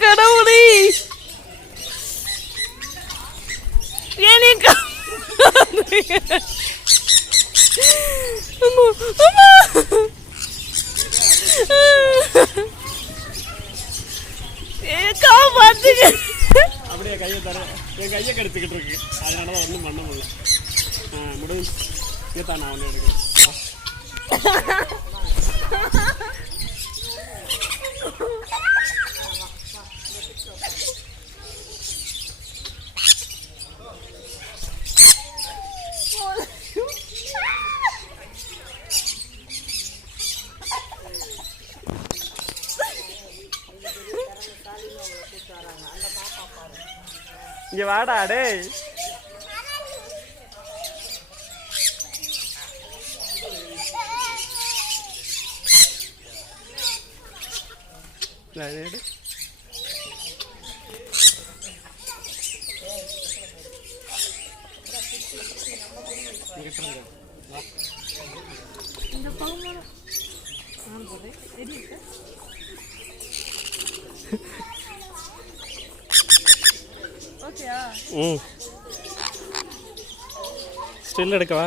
கடவுளே அப்படியே கையை தர என் கையை கெடுத்துக்கிட்டு இருக்கு, அதனாலதான் ஒன்றும் பண்ண முடியல. முடிஞ்சு தான் நான் ஒன்று எடுக்கிறேன். இங்க வாடா டேய். ஸ்டில் எடுக்கவா?